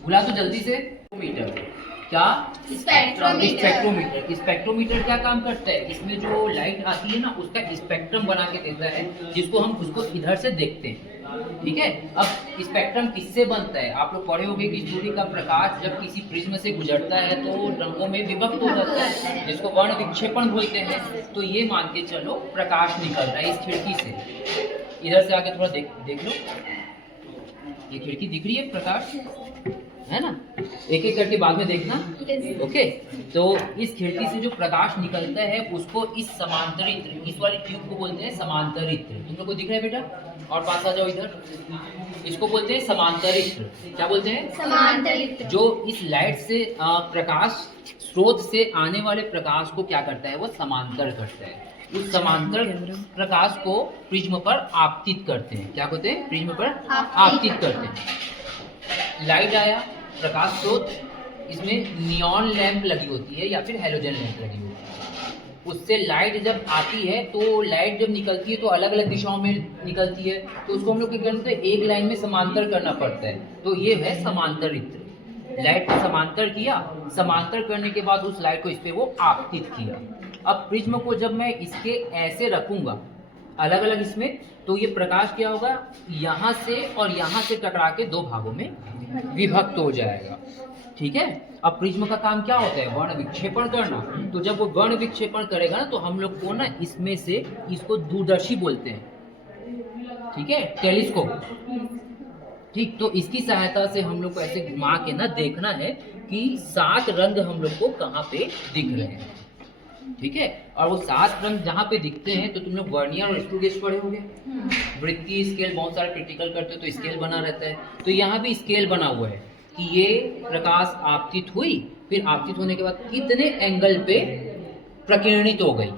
बुला तो जल्दी से। मीटर क्या? स्पेक्ट्रोमीटर। स्पेक्ट्रोमीटर क्या काम करता है? इसमें जो लाइट आती है ना उसका स्पेक्ट्रम बना के देता है, जिसको हम उसको इधर से देखते हैं। ठीक है, अब स्पेक्ट्रम किससे बनता है? आप लोग पढ़े होंगे कि सूर्य का प्रकाश जब किसी प्रिज्म से गुजरता है तो रंगों में विभक्त हो जाता है, जिसको वर्ण विक्षेपण बोलते हैं। तो ये मान के चलो प्रकाश निकल रहा है इस खिड़की से। इधर से आके थोड़ा देख लो, ये खिड़की दिख रही है, प्रकाश है ना? एक एक करके बाद में देखना। ओके, तो इस खिड़की से जो प्रकाश निकलता है उसको इस समांतरित्र, इस वाली ट्यूब को बोलते हैं समांतरित्र। तुम लोग को दिख रहा है बेटा? और पास आ जाओ इधर। इसको बोलते हैं समांतरित्र। क्या बोलते हैं? समांतरित्र। जो इस लाइट से प्रकाश स्रोत से आने वाले प्रकाश को क्या करता है? वो समांतर करता है। उस समांतर प्रकाश को प्रिज्म पर आपतित करते हैं। क्या कहते हैं? प्रिज्म पर आपतित करते हैं। लाइट आया, प्रकाश स्रोत, इसमें नियॉन लैंप लगी होती है या फिर हैलोजन लैंप लगी होती है। उससे लाइट जब आती है तो लाइट जब निकलती है तो अलग अलग दिशाओं में निकलती है, तो उसको हम लोग क्या करते हैं? एक लाइन में समांतर करना पड़ता है। तो ये है समांतरित्र। लाइट को समांतर किया, समांतर करने के बाद उस लाइट को इस पे वो आपतित किया। अब प्रिज्म को जब मैं इसके ऐसे रखूंगा अलग अलग इसमें, तो ये प्रकाश क्या होगा? यहाँ से और यहाँ से टकरा के दो भागों में विभक्त हो जाएगा। ठीक है, अब प्रिज्म का काम क्या होता है? वर्ण विक्षेपण करना। तो जब वो वर्ण विक्षेपण करेगा ना तो हम लोग को ना इसमें से, इसको दूरदर्शी बोलते हैं। ठीक है, टेलीस्कोप। ठीक, तो इसकी सहायता से हम लोग को ऐसे घुमा के ना देखना है कि 7 रंग हम लोग को कहाँ पे दिख रहे हैं। ठीक है, और वो 7 रंग जहाँ पे दिखते हैं तो तुम लोग वर्नियर और स्क्रू गेज पढ़े होंगे। वृत्तीय स्केल बहुत सारे प्रैक्टिकल करते हो तो स्केल बना रहता है। तो यहाँ भी स्केल बना हुआ है कि ये प्रकाश आपतित हुई, फिर आपतित होने के बाद कितने एंगल पे प्रकीर्णित हो गई,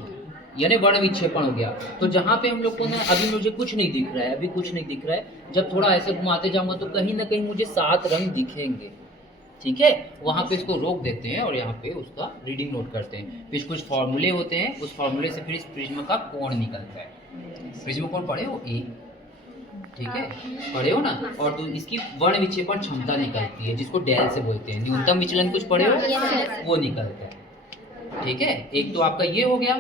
यानी वर्ण विक्षेपण हो गया। तो जहाँ पे हम लोग को ना अभी मुझे कुछ नहीं दिख रहा है, अभी कुछ नहीं दिख रहा है, जब थोड़ा ऐसे घुमाते जाऊंगा तो कहीं ना कहीं मुझे 7 रंग दिखेंगे। ठीक है, वहाँ पे इसको रोक देते हैं और यहाँ पे उसका रीडिंग नोट करते हैं। फिर कुछ फॉर्मूले होते हैं, उस फॉर्मूले से फिर इस प्रिज्म का कोण निकलता है। प्रिज्म कोण पढ़े हो? ए। ठीक है, पढ़े हो ना? और तो इसकी वर्ण विक्षेपण क्षमता निकलती है, जिसको डेल से बोलते हैं। न्यूनतम विचलन कुछ पढ़े हो? वो निकलता है। ठीक है, एक तो आपका ये हो गया।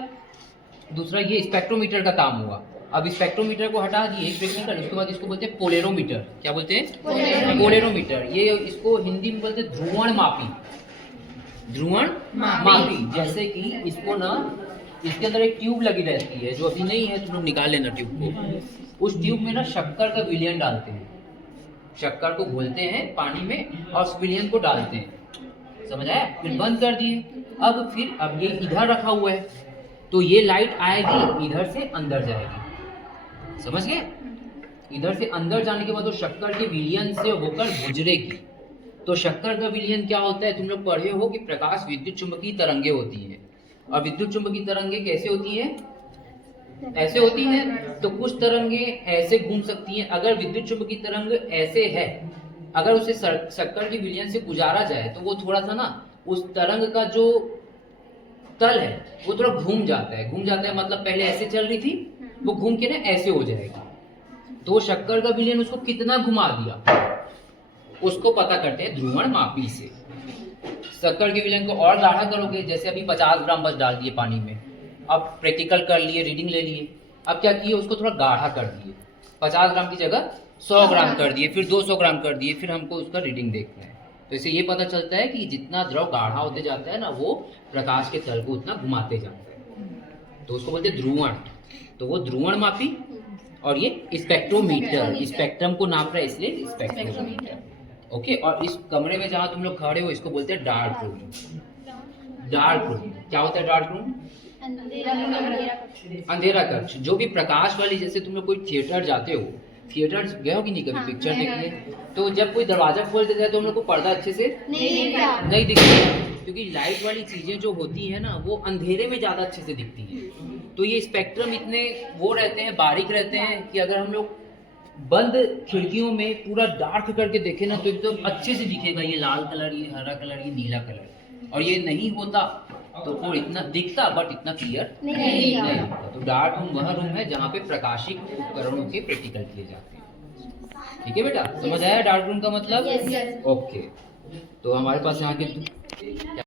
दूसरा ये स्पेक्ट्रोमीटर का काम हुआ। अब स्पेक्ट्रोमीटर को हटा दिए टेक्निकल, उसके बाद इसको बोलते हैं पोलेरोमीटर। क्या बोलते हैं? पोलेरोमीटर। ये इसको हिंदी में बोलते हैं ध्रुवण मापी। ध्रुवण मापी। जैसे कि इसको ना, इसके अंदर एक ट्यूब लगी रहती है, जो अभी नहीं है, तुम लोग निकाल लेना ट्यूब को। उस ट्यूब में ना शक्कर का विलयन डालते हैं। शक्कर को घोलते हैं पानी में और उस विलयन को डालते हैं। समझ आया? फिर बंद कर दिए। अब ये इधर रखा हुआ है, तो ये लाइट आएगी, इधर से अंदर जाएगी। समझ गए? इधर से अंदर जाने के बाद वो शक्कर के विलयन से होकर गुजरेगी। तो शक्कर का विलयन क्या होता है? तुम लोग पढ़े हो कि प्रकाश विद्युत चुंबकीय तरंगे होती है। और विद्युत चुंबकीय तरंगे कैसे होती है? ऐसे होती है। तो कुछ तरंगे ऐसे घूम सकती हैं। अगर विद्युत चुंबकीय तरंग ऐसे है, अगर उसे शक्कर के विलयन से गुजारा जाए तो वो थोड़ा सा ना, उस तरंग का जो तल है वो थोड़ा घूम जाता है। घूम जाता है मतलब पहले ऐसे चल रही थी, वो घूम के ना ऐसे हो जाएगी। तो शक्कर का विलयन उसको कितना घुमा दिया, उसको पता करते हैं ध्रुवण मापी से। शक्कर के विलयन को और गाढ़ा करोगे, जैसे अभी 50 ग्राम बस डाल दिए पानी में, अब प्रैक्टिकल कर लिए, रीडिंग ले लिए, अब क्या किए? उसको थोड़ा गाढ़ा कर दिए। 50 ग्राम की जगह 100 ग्राम कर दिए, फिर 200 ग्राम कर दिए, फिर हमको उसका रीडिंग देखना है। तो इससे ये पता चलता है कि जितना द्रव गाढ़ा होते जाता है ना, वो प्रकाश के तल को उतना घुमाते जाता है। तो उसको बोलते हैं ध्रुवण। तो वो ध्रुवण मापी, और ये स्पेक्ट्रोमीटर, स्पेक्ट्रम को नाप रहा है इसलिए स्पेक्ट्रोमीटर। ओके, और इस कमरे में जहाँ तुम लोग खड़े हो इसको बोलते हैं डार्क रूम। डार्क रूम क्या होता है? डार्क रूम अंधेरा कक्ष। जो भी प्रकाश वाली, जैसे तुम लोग कोई थिएटर जाते हो, थिएटर गए हो कि नहीं कभी? पिक्चर देखने, तो जब कोई दरवाजा खोल देता है तो हम लोग को पर्दा अच्छे से नहीं दिखता, क्योंकि लाइट वाली चीजें जो होती है ना वो अंधेरे में ज्यादा अच्छे से दिखती हैं। तो ये स्पेक्ट्रम इतने वो रहते हैं, बारीक रहते हैं कि अगर हम लोग बंद खिड़कियों में पूरा डार्क करके देखें ना तो एकदम अच्छे से दिखेगा, ये लाल कलर, ये हरा कलर, ये नीला कलर। और ये नहीं होता तो वो इतना दिखता बट इतना क्लियर नहीं होता। तो डार्क रूम वह रूम है जहाँ पे प्रकाशिक उपकरणों के प्रैक्टिकल किए जाते हैं। ठीक है बेटा, समझ आया डार्क ब्राउन का मतलब? Yes, sir. ओके, तो हमारे पास यहाँ के